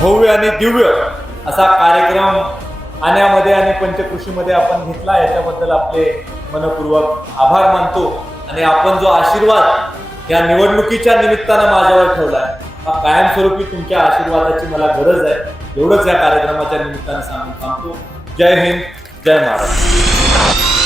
भव्य आणि दिव्य असा कार्यक्रम आण्यामध्ये आणि पंचकृषीमध्ये आपण घेतला याच्याबद्दल आपले मनपूर्वक आभार मानतो. आणि आपण जो आशीर्वाद या निवडणुकीच्या निमित्तानं माझ्यावर ठेवला आहे हा कायमस्वरूपी तुमच्या आशीर्वादाची मला गरज आहे एवढंच या कार्यक्रमाच्या निमित्तानं सांगून सांगतो जय हिंद जय महाराष्ट्र.